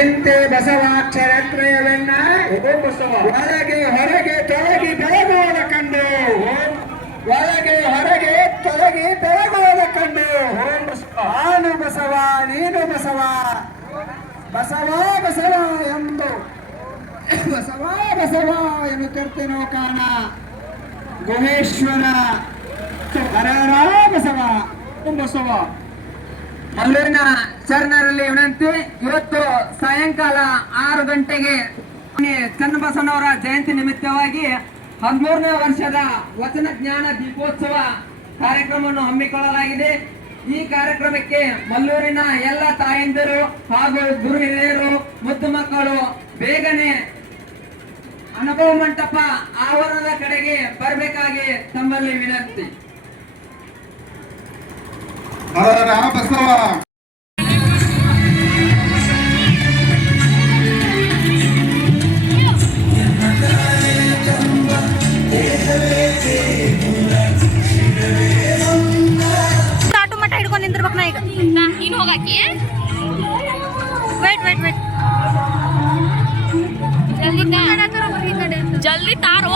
ಇಂತೆ ಬಸವಾಕ್ಷರತ್ರಯವೆನ್ನ ಒಳಗೆ ಹೊರಗೆ ತೊಲಗಿ ಬೆಳಗುವುದ ಕಂಡು ಒಳಗೆ ಹೊರಗೆ ತೊಲಗಿ ಬೆಳಗುವುದ ಕಂಡು ನಾನು ಬಸವ ನೀನು ಬಸವ ಬಸವ ಬಸವ ಎಂದು ಬಸವ ಬಸವ ಎನ್ನುತ್ತಿರ್ತೇನೋ ಕಾಣ ಗುಹೇಶ್ವರ ಹರಹರ ಬಸವ ಬಸವ. ಮಲ್ಲೂರಿನ ಶರಣರಲ್ಲಿ ವಿನಂತಿ, ಇವತ್ತು ಸಾಯಂಕಾಲ 6 ಗಂಟೆಗೆ ಚನ್ನಬಸವನವರ ಜಯಂತಿ ನಿಮಿತ್ತವಾಗಿ 13ನೇ ವರ್ಷದ ವಚನ ಜ್ಞಾನ ದೀಪೋತ್ಸವ ಕಾರ್ಯಕ್ರಮವನ್ನು ಹಮ್ಮಿಕೊಳ್ಳಲಾಗಿದೆ. ಈ ಕಾರ್ಯಕ್ರಮಕ್ಕೆ ಮಲ್ಲೂರಿನ ಎಲ್ಲ ತಾಯಂದಿರು ಹಾಗೂ ಗುರು ಹಿರಿಯರು ಮುದ್ದು ಮಕ್ಕಳು ಬೇಗನೆ ಅನುಭವ ಮಂಟಪ ಆವರಣದ ಕಡೆಗೆ ಬರಬೇಕಾಗಿ ತಮ್ಮಲ್ಲಿ ವಿನಂತಿ. ಬಸವ ನೀನು ಹೋಗಾಕಿ ವೇಟ್ ಜಲ್ದಿ ತಾರೋ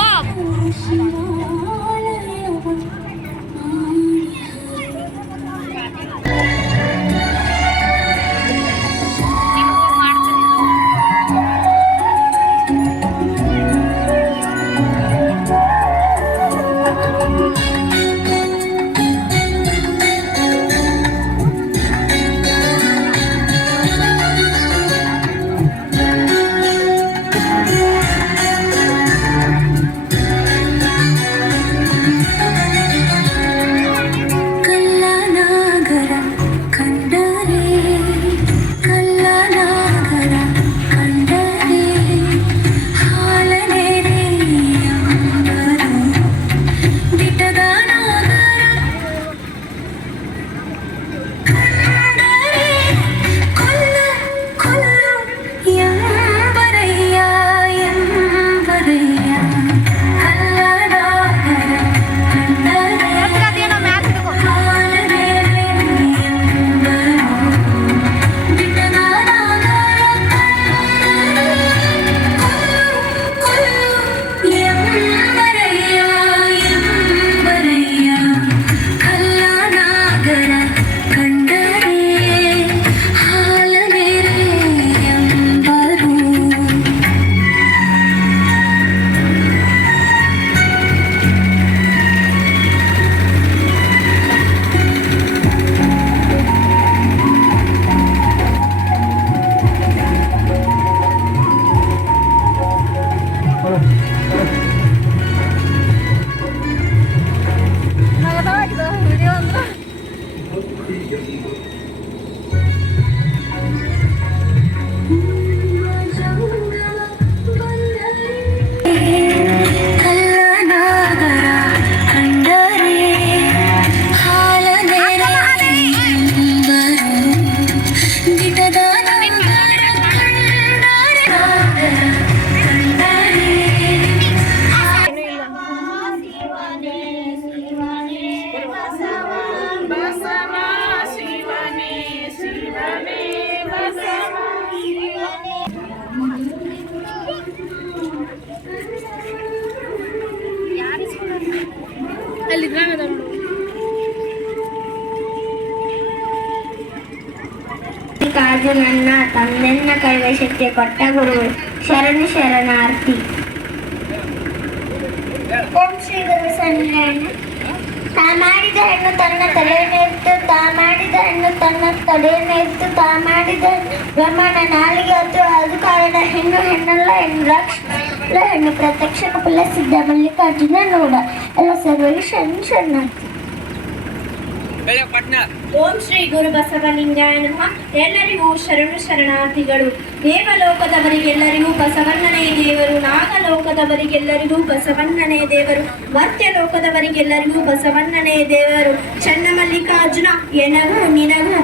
ಕಾಜು ನನ್ನ ತಂದೆನ್ನ ಕೈಗೆ ಶಕ್ತಿ ಕೊಟ್ಟ ಗುರು ಶರಣು ಶರಣಾರ್ಥಿ. ಓಂ ಶ್ರೀ ಗುರು ಸನ್ನಿಧಾನ. ತಾ ಮಾಡಿದ ಹೆಣ್ಣು ತನ್ನ ತಲೆಯನ್ನು ಎತ್ತು, ತಾ ಮಾಡಿದ ಹೆಣ್ಣು ತನ್ನ ತಲೆಯನ್ನು ಎತ್ತು, ತಾ ಮಾಡಿದ ಬ್ರಹ್ಮಣ ನಾಲಿಗೆ ಹೊತ್ತು, ಅದು ಕಾರಣ ಹೆಣ್ಣು ಹೆಣ್ಣಲ್ಲ, ಹೆಣ್ಣು ರಾಕ್ಷಸ ಹೆಣ್ಣು ಪ್ರತ್ಯಕ್ಷ ಕಪಿಲ ಸಿದ್ಧ ಮಲ್ಲಿಕಾರ್ಜುನ ನೋಡ ಎಲ್ಲ ಸರ್ವರಿಗೆ ಶರಣು ಶರಣಾರ್ಥಿ. ಓಂ ಶ್ರೀ ಗುರು ಬಸವಲಿಂಗಾಯ ನಮಃ. ಎಲ್ಲರಿಗೂ ಶರಣು ಶರಣಾರ್ಥಿಗಳು. ದೇವಲೋಕದವರಿಗೆಲ್ಲರಿಗೂ ಬಸವಣ್ಣನೇ ದೇವರು, ನಾಗಲೋಕದವರಿಗೆಲ್ಲರಿಗೂ ಬಸವಣ್ಣನೇ ದೇವರು, ಮರ್ತ್ಯ ಲೋಕದವರಿಗೆಲ್ಲರಿಗೂ ಬಸವಣ್ಣನೇ ದೇವರು. ಚನ್ನಮಲ್ಲಿಕಾರ್ಜುನ ಎನಗೂ ನಿನಗೂ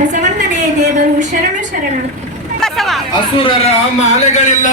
ಬಸವಣ್ಣನೇ ದೇವರು. ಶರಣು ಶರಣಾರ್ಥಿ. ಅಸುರರ ಮಾಲೆಗಳಿಲ್ಲ,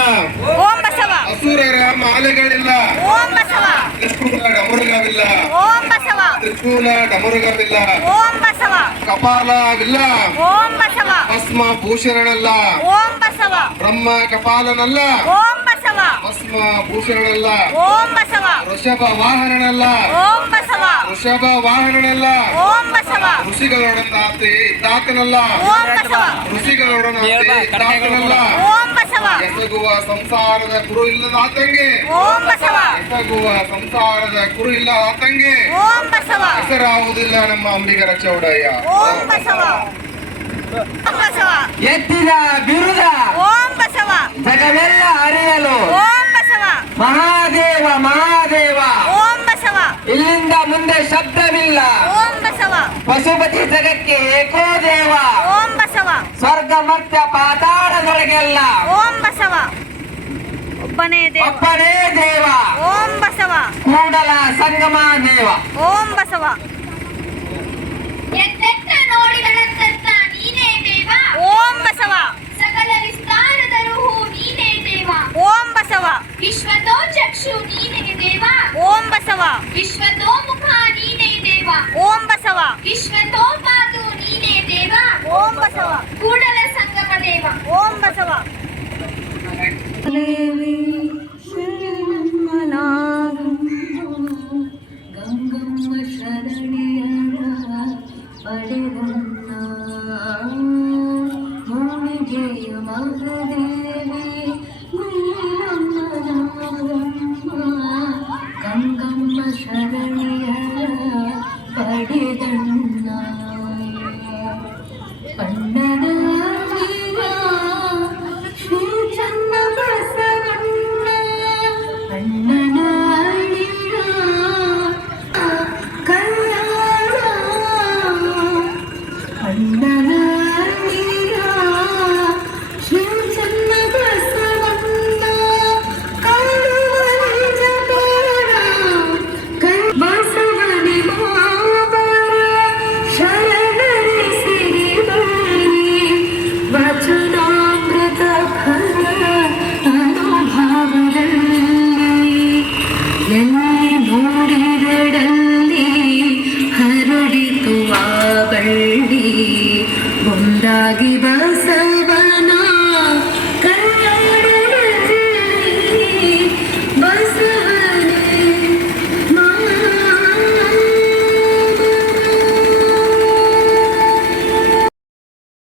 ಓಂ ಬಸವ. ಅಸುರರ ಮಾಲೆಗಳಿಲ್ಲ, ಓಂ ಬಸವ. ತ್ರಿಶೂಲ ಡಮರುಗವಿಲ್ಲ ಓಂ ಬಸವ ತ್ರಿಶೂಲ ಡಮರುಗವಿಲ್ಲ ಓಂ ಬಸವ ಕಪಾಲವಿಲ್ಲ ಓಂ ಬಸವ ಭಸ್ಮ ಭೂಷಣನಲ್ಲ ಓಂ ಬಸವ ಬ್ರಹ್ಮ ಕಪಾಲನಲ್ಲ ಓಂ ಬಸವ ಭಸ್ಮ ಭೂಷಣನಲ್ಲ ಓಂ ಬಸವ ವೃಷಭ ವಾಹನನಲ್ಲ ಓಂ ಬಸವ ವೃಷಭ ವಾಹನನಲ್ಲ ಓಂ ಬಸವ ಋಷಿಗಳೊಡನಾತೆ ಇದ್ದಾತನಲ್ಲ ಓಂ ಬಸವ ಋಷಿಗಳೊಡನಾತೆ ಇದ್ದಾತನಲ್ಲ ಓಂ ಬಸವ ಎಸಗುವ ಸಂಸಾರದ ಗುರು ಇಲ್ಲದಾತಂಗೆ ಓಂ ಬಸವ ಎಸಗುವ ಸಂಸಾರದ ಗುರು ಇಲ್ಲದಾತಂಗೆ ಓಂ ಬಸವ ಹೆಸರಾವುದಿಲ್ಲ ನಮ್ಮ ಅಂಬಿಗರ ಚೌಡಯ್ಯ ಓಂ ಬಸವ ಓಂ ಬಸವ ಎತ್ತಿದ ಬಿರುದ ಓಂ ಬಸವ ಜಗವೆಲ್ಲ ಅರಿಯಲು ಓಂ ಬಸವ ಮಹಾದೇವ ಮಹಾದೇವ ಓಂ ಬಸವ ಇಲ್ಲಿಂದ ಮುಂದೆ ಶಬ್ದವಿಲ್ಲ ಓಂ ಬಸವ ಪಶುಪತಿ ಜಗಕ್ಕೆ ಏಕೋ ದೇವ ಓಂ ಬಸವ ಸ್ವರ್ಗ ಮರ್ತ್ಯ ಪಾತಾಳದೊಳಗೆಲ್ಲ ಓಂ ಬಸವ ಒಬ್ಬನೇ ದೇವ ಒಬ್ಬನೇ ದೇವ ಓಂ ಬಸವ ಕೂಡಲ ಸಂಗಮ ದೇವ ಓಂ ಬಸವ ಎತ್ತೆತ್ತ ನೋಡಿಗಳಂತೆತ್ತ ನೀನೇ ದೇವ ಓಂ ಬಸವ ಸಕಲ ವಿಸ್ತಾರದ ರೂಹು ನೀನೇ ದೇವ ಓಂ ಬಸವ ವಿಶ್ವತೋ ಚಕ್ಷು ನೀನೇ ದೇವ ಓಂ ಬಸವ ವಿಶ್ವತೋ ಮುಖ ನೀನೇ ದೇವ ಓಂ ಬಸವ ವಿಶ್ವತೋ ಪಾದು ನೀನೇ ದೇವ ಓಂ ಬಸವ ಕೂಡಲ ಸಂಗಮ ದೇವ ಓಂ ಬಸವ ಗಂಗಮ್ಮ ಶರಣಿಯರ ಪಡೆದನ್ನ ಭೂಮಿಗೆ ಮಗಳ